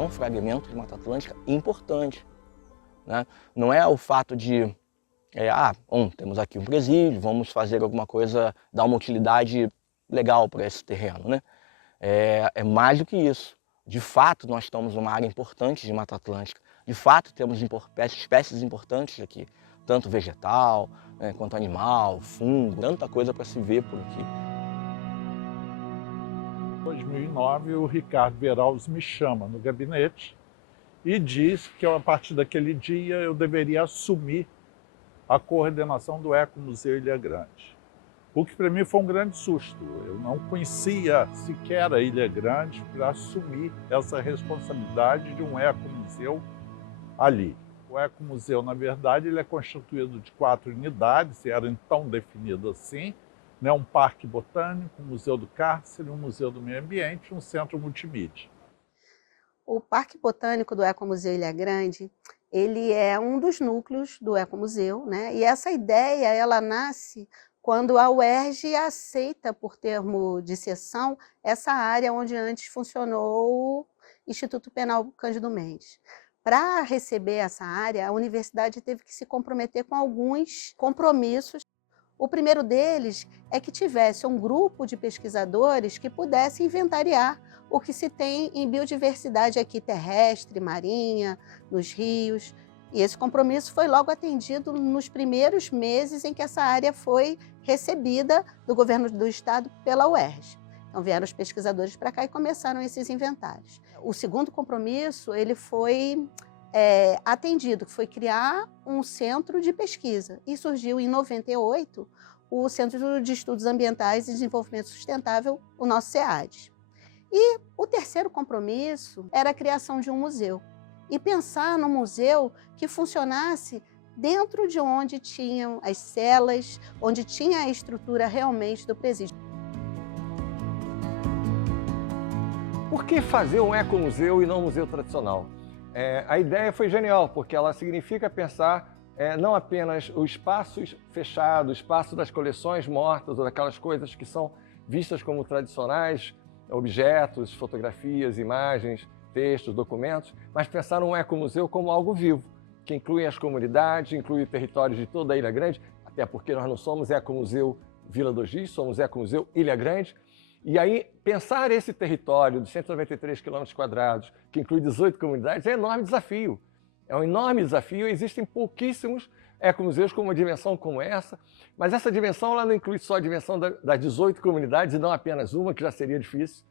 é um fragmento de Mata Atlântica importante, né? Não é o fato de, temos aqui um presídio, vamos fazer alguma coisa, dar uma utilidade legal para esse terreno, né? É mais do que isso. De fato, nós estamos numa área importante de Mata Atlântica. De fato, temos espécies importantes aqui, tanto vegetal, né, quanto animal, fungo, tanta coisa para se ver por aqui. Em 2009, o Ricardo Beralves me chama no gabinete e diz que a partir daquele dia eu deveria assumir a coordenação do Ecomuseu Ilha Grande. O que para mim foi um grande susto. Eu não conhecia sequer a Ilha Grande para assumir essa responsabilidade de um ecomuseu ali. O ecomuseu, na verdade, ele é constituído de 4 unidades, e era então definido assim, né? Um parque botânico, um museu do cárcere, um museu do meio ambiente e um centro multimídia. O Parque Botânico do Ecomuseu Ilha Grande, ele é um dos núcleos do Ecomuseu, né? E essa ideia, ela nasce quando a UERJ aceita, por termo de cessão, essa área onde antes funcionou o Instituto Penal Cândido Mendes. Para receber essa área, a universidade teve que se comprometer com alguns compromissos. O primeiro deles é que tivesse um grupo de pesquisadores que pudesse inventariar o que se tem em biodiversidade aqui terrestre, marinha, nos rios. E esse compromisso foi logo atendido nos primeiros meses em que essa área foi recebida do governo do estado pela UERJ. Então vieram os pesquisadores para cá e começaram esses inventários. O segundo compromisso ele foi atendido, que foi criar um centro de pesquisa. E surgiu em 98 o Centro de Estudos Ambientais e Desenvolvimento Sustentável, o nosso SEADES. E o terceiro compromisso era a criação de um museu. E pensar num museu que funcionasse dentro de onde tinham as celas, onde tinha a estrutura realmente do presídio. Por que fazer um ecomuseu e não um museu tradicional? A ideia foi genial, porque ela significa pensar não apenas os espaços fechados, o espaço das coleções mortas ou daquelas coisas que são vistas como tradicionais, objetos, fotografias, imagens, textos, documentos, mas pensar um ecomuseu como algo vivo, que inclui as comunidades, inclui territórios de toda a Ilha Grande, até porque nós não somos Ecomuseu Vila do Giz, somos Ecomuseu Ilha Grande. E aí, pensar esse território de 193 km², que inclui 18 comunidades, é um enorme desafio. É um enorme desafio, existem pouquíssimos ecomuseus com uma dimensão como essa, mas essa dimensão ela não inclui só a dimensão das 18 comunidades, e não apenas uma, que já seria difícil,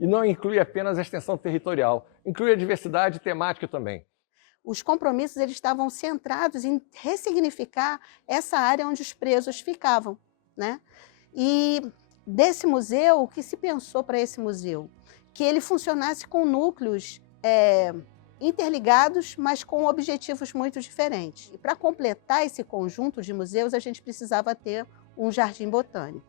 e não inclui apenas a extensão territorial, inclui a diversidade temática também. Os compromissos eles estavam centrados em ressignificar essa área onde os presos ficavam, né? E desse museu, o que se pensou para esse museu? Que ele funcionasse com núcleos interligados, mas com objetivos muito diferentes. E para completar esse conjunto de museus, a gente precisava ter um jardim botânico.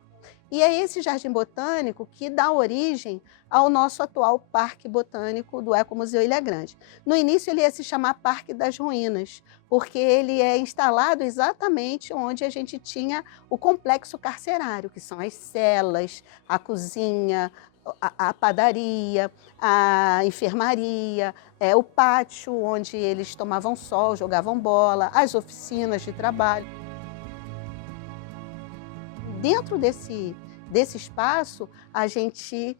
E é esse jardim botânico que dá origem ao nosso atual Parque Botânico do Ecomuseu Ilha Grande. No início ele ia se chamar Parque das Ruínas, porque ele é instalado exatamente onde a gente tinha o complexo carcerário, que são as celas, a cozinha, a padaria, a enfermaria, o pátio onde eles tomavam sol, jogavam bola, as oficinas de trabalho. Dentro desse espaço, a gente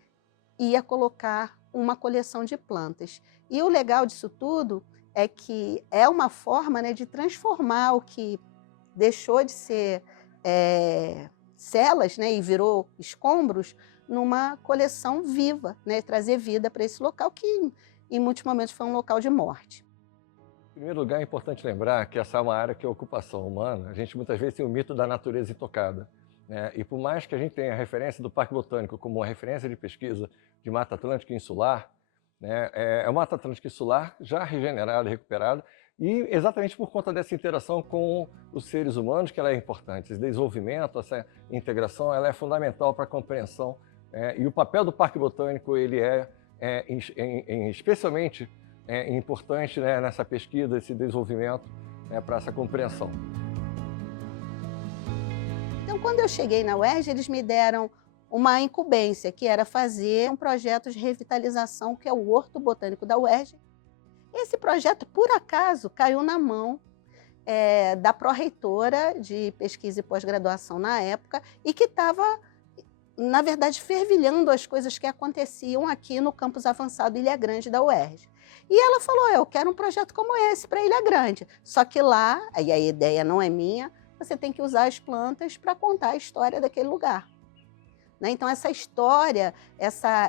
ia colocar uma coleção de plantas. E o legal disso tudo é que é uma forma, né, de transformar o que deixou de ser celas, né, e virou escombros, numa coleção viva, né, trazer vida para esse local que, em muitos momentos, foi um local de morte. Em primeiro lugar, é importante lembrar que essa é uma área que é ocupação humana. A gente muitas vezes tem o mito da natureza intocada. E por mais que a gente tenha a referência do Parque Botânico como uma referência de pesquisa de Mata Atlântica Insular, é uma Mata Atlântica Insular já regenerada, recuperada, e exatamente por conta dessa interação com os seres humanos que ela é importante. Esse desenvolvimento, essa integração, ela é fundamental para a compreensão. E o papel do Parque Botânico ele especialmente importante, né, nessa pesquisa, esse desenvolvimento, para essa compreensão. Então, quando eu cheguei na UERJ, eles me deram uma incumbência, que era fazer um projeto de revitalização, que é o Horto Botânico da UERJ, Esse projeto, por acaso, caiu na mão da pró-reitora de pesquisa e pós-graduação na época e que estava, na verdade, fervilhando as coisas que aconteciam aqui no campus avançado Ilha Grande da UERJ. E ela falou, eu quero um projeto como esse para Ilha Grande. Só que lá, e a ideia não é minha, você tem que usar as plantas para contar a história daquele lugar. Né? Então, essa história,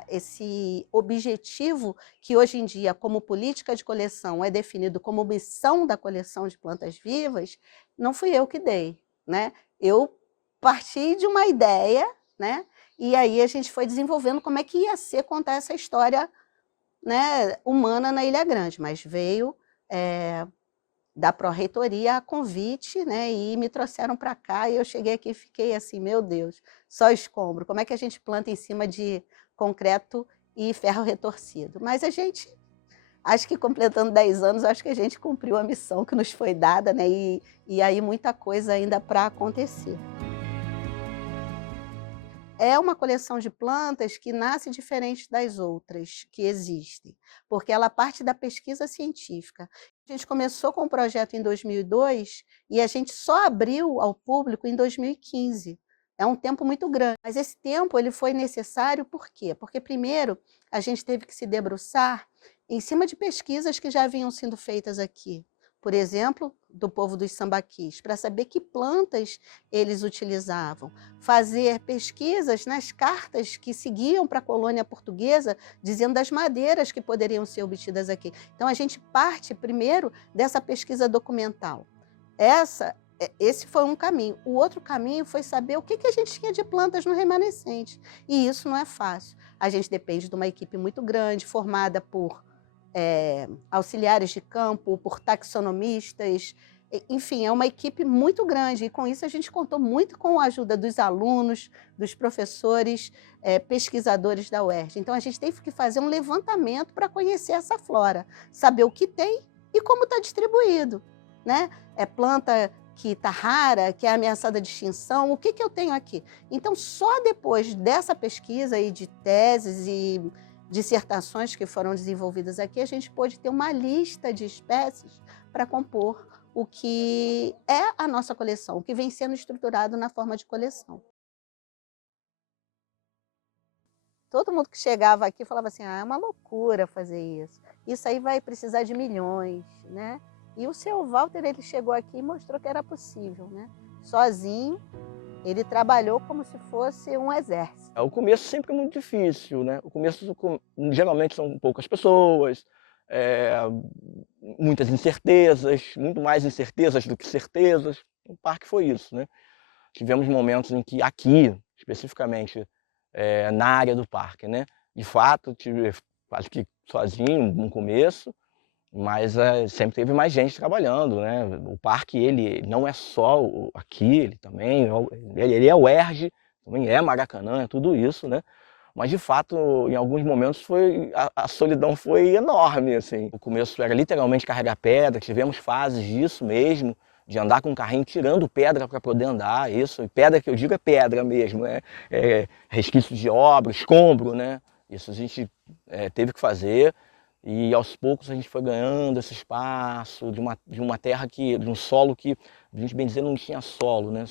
esse objetivo que hoje em dia, como política de coleção, é definido como missão da coleção de plantas vivas, não fui eu que dei. Né? Eu parti de uma ideia, né? E aí a gente foi desenvolvendo como é que ia ser contar essa história, né, humana na Ilha Grande, mas veio da pró-reitoria a convite, né, e me trouxeram para cá, e eu cheguei aqui e fiquei assim, meu Deus, só escombro, como é que a gente planta em cima de concreto e ferro retorcido? Mas a gente, acho que completando 10 anos, acho que a gente cumpriu a missão que nos foi dada, né, e aí muita coisa ainda para acontecer. É uma coleção de plantas que nasce diferente das outras que existem, porque ela parte da pesquisa científica. A gente começou com o projeto em 2002 e a gente só abriu ao público em 2015. É um tempo muito grande, mas esse tempo ele foi necessário por quê? Porque primeiro a gente teve que se debruçar em cima de pesquisas que já vinham sendo feitas aqui. Por exemplo, do povo dos sambaquis, para saber que plantas eles utilizavam. Fazer pesquisas nas cartas que seguiam para a colônia portuguesa, dizendo das madeiras que poderiam ser obtidas aqui. Então, a gente parte primeiro dessa pesquisa documental. Esse foi um caminho. O outro caminho foi saber o que a gente tinha de plantas no remanescente. E isso não é fácil. A gente depende de uma equipe muito grande, formada por auxiliares de campo, por taxonomistas, enfim, é uma equipe muito grande e com isso a gente contou muito com a ajuda dos alunos, dos professores, pesquisadores da UERJ. Então a gente teve que fazer um levantamento para conhecer essa flora, saber o que tem e como está distribuído. Né? É planta que está rara, que é ameaçada de extinção, o que eu tenho aqui? Então só depois dessa pesquisa e de teses e dissertações que foram desenvolvidas aqui, a gente pôde ter uma lista de espécies para compor o que é a nossa coleção, o que vem sendo estruturado na forma de coleção. Todo mundo que chegava aqui falava assim, é uma loucura fazer isso. Isso aí vai precisar de milhões, né? E o seu Walter, ele chegou aqui e mostrou que era possível, né? Sozinho, ele trabalhou como se fosse um exército. O começo sempre é muito difícil, né? O começo geralmente são poucas pessoas, muitas incertezas, muito mais incertezas do que certezas. O parque foi isso, né? Tivemos momentos em que aqui, especificamente na área do parque, né? De fato, tive quase que sozinho no começo, mas sempre teve mais gente trabalhando, né? O parque, ele não é só aqui, ele também, ele é o UERJ, também é Maracanã, é tudo isso, né? Mas, de fato, em alguns momentos a solidão foi enorme, assim. O começo era literalmente carregar pedra, tivemos fases disso mesmo, de andar com o carrinho tirando pedra para poder andar, isso. E pedra que eu digo é pedra mesmo, né? Resquícios de obra, escombro, né? Isso a gente teve que fazer. E aos poucos a gente foi ganhando esse espaço de uma terra de um solo que, a gente bem dizer, não tinha solo, né?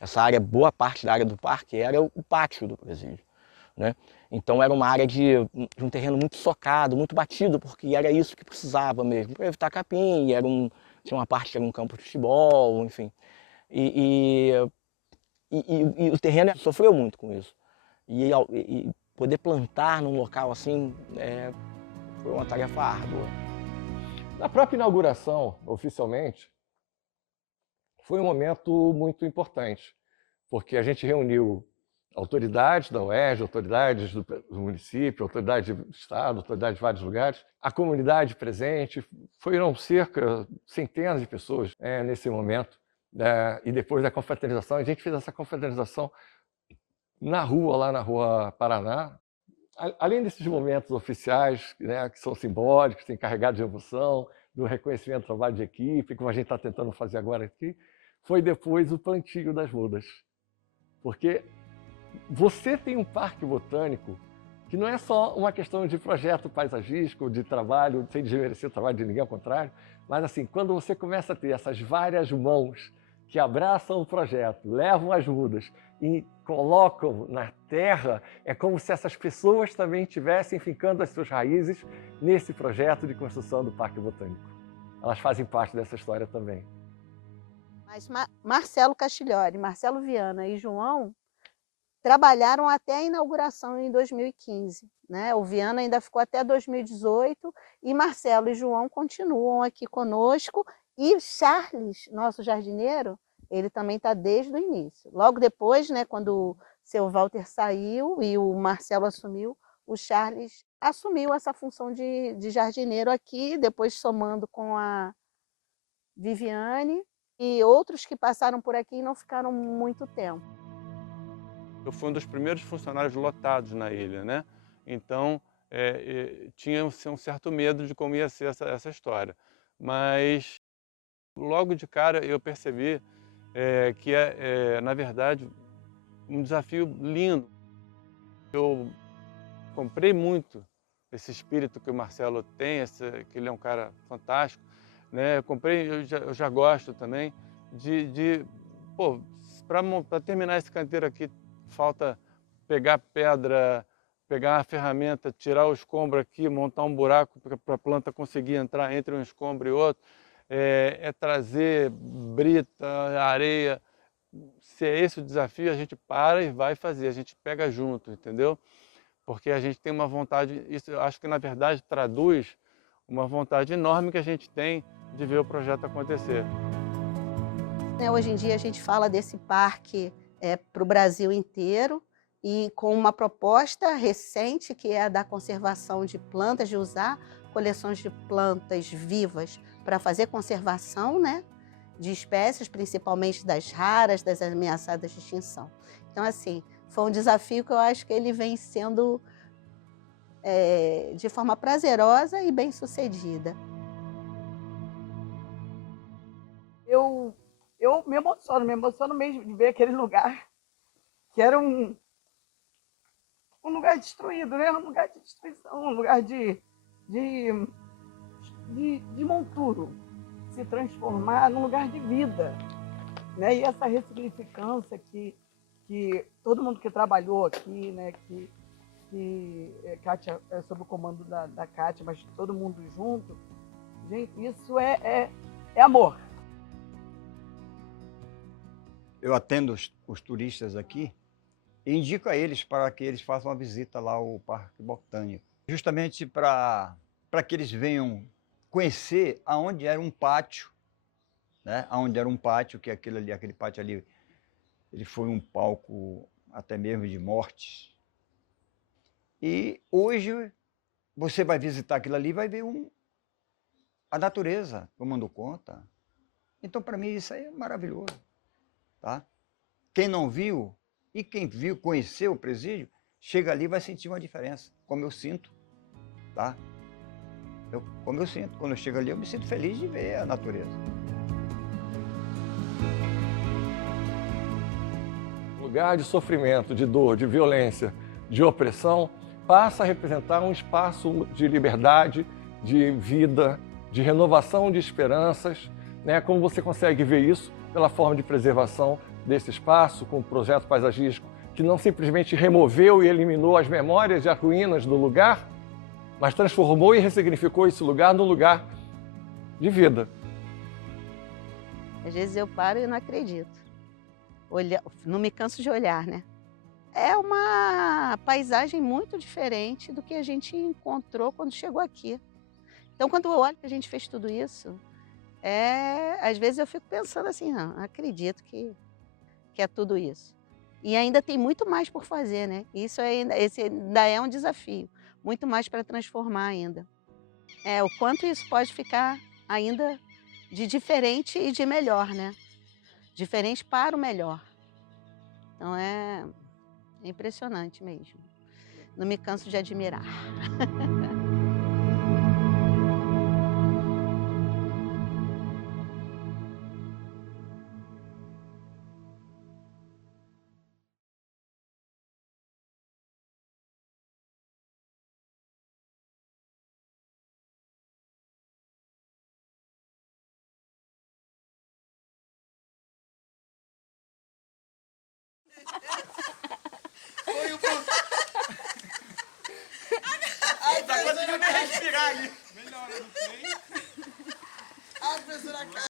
Essa área, boa parte da área do parque era o pátio do presídio, né? Então era uma área de um terreno muito socado, muito batido, porque era isso que precisava mesmo, para evitar capim, tinha uma parte que era um campo de futebol, enfim. E o terreno sofreu muito com isso. E poder plantar num local assim foi uma tarefa árdua. Na própria inauguração, oficialmente, foi um momento muito importante, porque a gente reuniu autoridades da UERJ, autoridades do município, autoridades do estado, autoridades de vários lugares, a comunidade presente, foram centenas de pessoas nesse momento, e depois da confraternização, a gente fez essa confraternização na rua, lá na Rua Paraná. Além desses momentos oficiais, né, que são simbólicos, têm carregados de emoção, do reconhecimento do trabalho de equipe, como a gente está tentando fazer agora aqui, foi depois o plantio das mudas. Porque você tem um parque botânico que não é só uma questão de projeto paisagístico, de trabalho, sem desmerecer o trabalho de ninguém, ao contrário, mas assim, quando você começa a ter essas várias mãos que abraçam o projeto, levam as mudas e colocam na terra, é como se essas pessoas também estivessem fincando as suas raízes nesse projeto de construção do Parque Botânico. Elas fazem parte dessa história também. Mas Marcelo Castilhori, Marcelo Viana e João trabalharam até a inauguração em 2015, né? O Viana ainda ficou até 2018 e Marcelo e João continuam aqui conosco. E Charles, nosso jardineiro, ele também está desde o início. Logo depois, né, quando o seu Walter saiu e o Marcelo assumiu, o Charles assumiu essa função de jardineiro aqui, depois somando com a Viviane e outros que passaram por aqui e não ficaram muito tempo. Eu fui um dos primeiros funcionários lotados na ilha, né? Então, tinha um certo medo de como ia ser essa história. Mas, logo de cara, eu percebi que na verdade, um desafio lindo. Eu comprei muito esse espírito que o Marcelo tem, que ele é um cara fantástico, né? Eu já gosto também pô, para terminar esse canteiro aqui, falta pegar pedra, pegar a ferramenta, tirar o escombro aqui, montar um buraco para a planta conseguir entrar entre um escombro e outro, trazer brita, areia. Se é esse o desafio, a gente para e vai fazer, a gente pega junto, entendeu? Porque a gente tem uma vontade, isso eu acho que na verdade traduz uma vontade enorme que a gente tem de ver o projeto acontecer. Hoje em dia a gente fala desse parque para o Brasil inteiro e com uma proposta recente que é a da conservação de plantas, de usar coleções de plantas vivas para fazer conservação, né, de espécies, principalmente das raras, das ameaçadas de extinção. Então, assim, foi um desafio que eu acho que ele vem sendo de forma prazerosa e bem-sucedida. Eu me emociono mesmo de ver aquele lugar, que era um lugar destruído, né? Um lugar de destruição, um lugar de monturo, se transformar num lugar de vida, né? E essa ressignificância que todo mundo que trabalhou aqui, né? Kátia, sob o comando da Kátia, mas todo mundo junto, gente, isso é amor. Eu atendo os turistas aqui e indico a eles para que eles façam uma visita lá ao Parque Botânico, justamente para que eles venham conhecer aonde era um pátio, né? Aonde era um pátio, que aquele pátio ali, ele foi um palco até mesmo de mortes. E hoje você vai visitar aquilo ali e vai ver a natureza tomando conta. Então, para mim, isso aí é maravilhoso. Tá? Quem não viu e quem viu, conheceu o presídio, chega ali e vai sentir uma diferença, como eu sinto. Tá? Como eu sinto. Quando eu chego ali, eu me sinto feliz de ver a natureza. Lugar de sofrimento, de dor, de violência, de opressão, passa a representar um espaço de liberdade, de vida, de renovação de esperanças, né? Como você consegue ver isso pela forma de preservação desse espaço, com o projeto paisagístico, que não simplesmente removeu e eliminou as memórias e as ruínas do lugar, mas transformou e ressignificou esse lugar num lugar de vida. Às vezes eu paro e não acredito. Não me canso de olhar, né? É uma paisagem muito diferente do que a gente encontrou quando chegou aqui. Então, quando eu olho que a gente fez tudo isso, às vezes eu fico pensando assim, não acredito que é tudo isso. E ainda tem muito mais por fazer, né? Esse ainda é um desafio, muito mais para transformar ainda. O quanto isso pode ficar ainda de diferente e de melhor, né? Diferente para o melhor. Então é impressionante mesmo. Não me canso de admirar. Foi o Ai, tá conseguindo nem respirar ali. Melhora, não tem? A professora cai.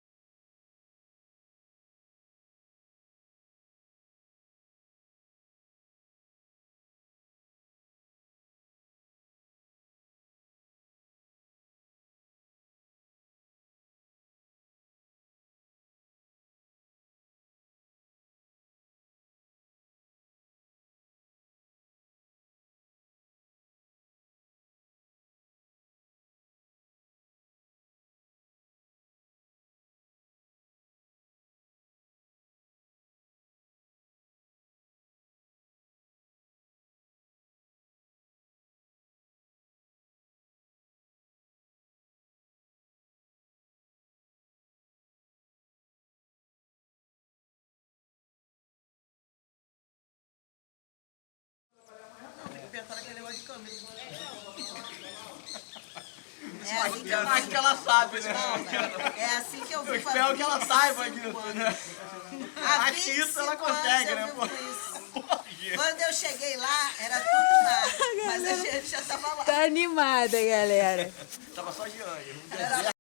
É assim que eu Acho que ela sabe, né? É assim que eu vi. Espero que ela saiba disso, né? Acho que isso ela consegue, né? Pô? Quando eu cheguei lá, era tudo mar. Mas a gente já tava lá. Tá animada, galera. Tava só de anjo.